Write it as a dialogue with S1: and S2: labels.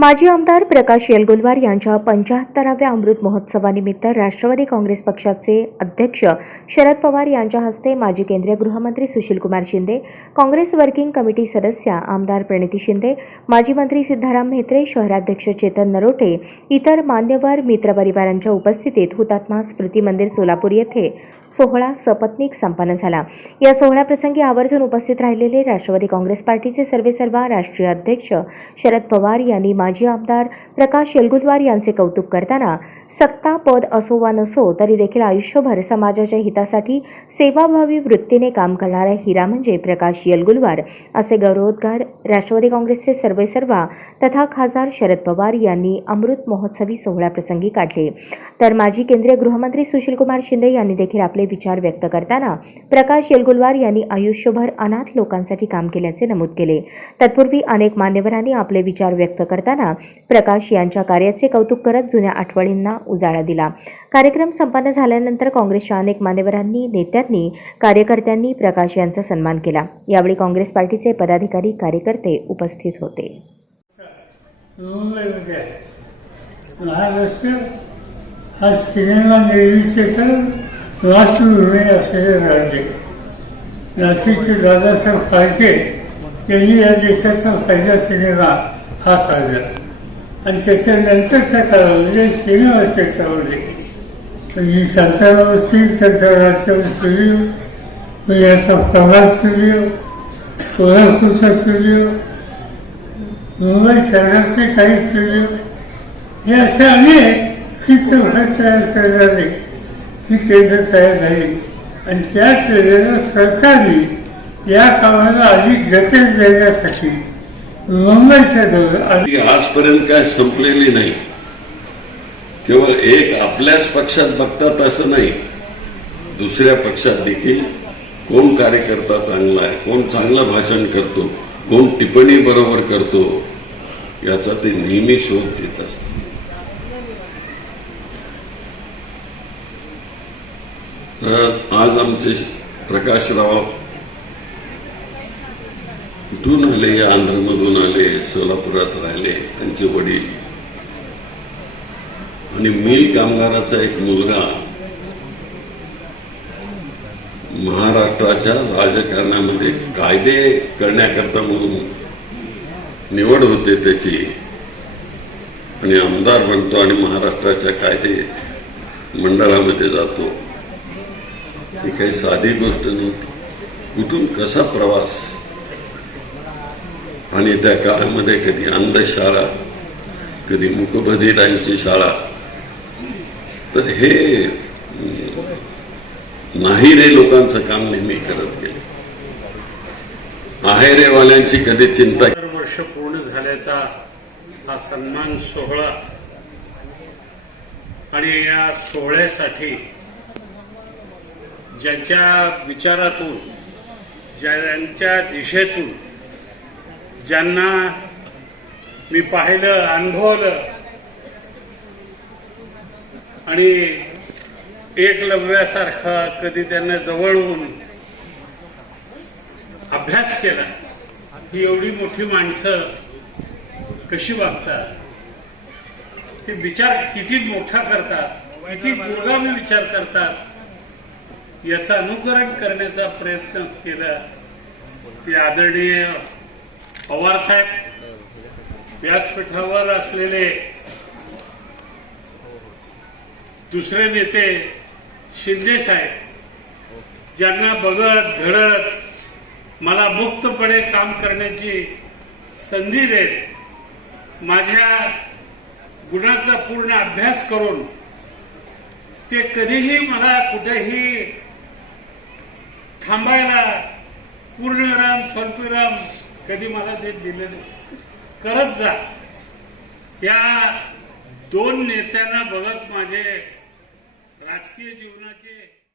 S1: माजी आमदार प्रकाश येलगुलवार यांच्या पंचाहत्तराव्या अमृत महोत्सवानिमित्त राष्ट्रवादी काँग्रेस पक्षाचे अध्यक्ष शरद पवार यांच्या हस्ते माजी केंद्रीय गृहमंत्री सुशीलकुमार शिंदे काँग्रेस वर्किंग कमिटी सदस्या आमदार प्रणिती शिंदे माजी मंत्री सिद्धाराम म्हेत्रे शहराध्यक्ष चेतन नरोटे इतर मान्यवर मित्रपरिवारांच्या उपस्थितीत हुतात्मा स्मृती मंदिर सोलापूर येथे सोहळा सपत्नीक संपन्न झाला. या सोहळ्याप्रसंगी आवर्जून उपस्थित राहिलेले राष्ट्रवादी काँग्रेस पार्टीचे सर्वेसर्वा राष्ट्रीय अध्यक्ष शरद पवार यांनी माजी आमदार प्रकाश येलगुलवार यांचे कौतुक करताना सत्ता पद असो वा नसो तरी देखील आयुष्यभर समाजाच्या हितासाठी सेवाभावी वृत्तीने काम करणारा हिरा म्हणजे प्रकाश येलगुलवार असे गौरवोद्गार राष्ट्रवादी काँग्रेसचे सर्वेसर्वा तथा खासदार शरद पवार यांनी अमृत महोत्सवी सोहळ्याप्रसंगी काढले. तर माजी केंद्रीय गृहमंत्री सुशीलकुमार शिंदे यांनी देखील आपले विचार व्यक्त करताना प्रकाश येलगुलवार यांनी आयुष्यभर अनाथ लोकांसाठी काम केल्याचे नमूद केले. तत्पूर्वी अनेक मान्यवरांनी आपले विचार व्यक्त करताना प्रकाश यांच्या कार्याचे कौतुक करत जुन्या आठवणींना उजाळा दिला. कार्यक्रम संपन्न झाल्यानंतर काँग्रेसच्या अनेक मान्यवरांनी नेत्यांनी कार्यकर्त्यांनी प्रकाश यांचा सन्मान केला. यावेळी काँग्रेस पार्टीचे पदाधिकारी कार्यकर्ते उपस्थित होते.
S2: हा सिनेमा निर्मितीचं असलेले राज्य. नाशिकचे दादासाहेब फाळके यांनी या देशाचा पहिला सिनेमा हा चालला आणि त्याच्यानंतर त्या काळामध्ये सिनेमाच्या काळामध्ये म्हणजे संसारावर असतील त्यांचा राष्ट्रवादी स्टुडिओ पुण्याचा प्रभात स्टुडिओ कोल्हापूरचा स्टुडिओ मुंबई शहराचे काही स्टुडिओ हे असे अनेक चित्रपट तयार करणारे ही केंद्र तयार झाली. आणि त्या केंद्राला सरकारने या कामाला अधिक गती देण्यासाठी
S3: आजपर्यंत काय संपलेली नाही. केवळ एक आपल्याच पक्षात बघतात असं नाही. दुसऱ्या पक्षात देखील कोण कार्यकर्ता चांगला आहे कोण चांगलं भाषण करतो कोण टिप्पणी बरोबर करतो याचा ते नेहमी शोध घेत असतात. आज आमचे प्रकाशराव कुठून आले आंध्रमधून आले सोलापुरात राहिले त्यांचे वडील. आणि मिल कामगाराचा एक मुलगा महाराष्ट्राच्या राजकारणामध्ये कायदे करण्याकरता म्हणून निवड होते त्याची. आणि आमदार बनतो आणि महाराष्ट्राच्या कायदे मंडळामध्ये जातो. ही काही साधी गोष्ट नव्हती. कुठून कसा प्रवास आणि त्या काळामध्ये कधी अंधशाळा कधी मुकबधिरांची शाळा. तर हे नाही रे लोकांचं काम नेहमी करत गेले. आहे वाल्यांची कधी चिंता.
S4: वर्ष पूर्ण झाल्याचा हा सन्मान सोहळा आणि या सोहळ्यासाठी ज्यांच्या विचारातून ज्यांच्या दिशेतून ज्यांना मी पाहिलं अनुभवलं आणि एकलव्यासारखा कधी त्यांना जवळून अभ्यास केला ही एवढी मोठी माणसं कशी वागतात? ते विचार किती मोठा करतात? किती दुर्गामी विचार करतात? याचं अनुकरण करण्याचा प्रयत्न केला. ते आदरणीय पवारसाहेब व्यासपीठावर असलेले दुसरे नेते शिंदे साहेब ज्यांना बघत घडत मला मुक्तपणे काम करण्याची संधी देत माझ्या गुणाचा पूर्ण अभ्यास करून ते कधीही मला कुठेही थांबायला पूर्णराम स्वल्पविराम कधी मला ते दिलं नाही. करत जा. या दोन नेत्यांना बघत माझे राजकीय जीवनाचे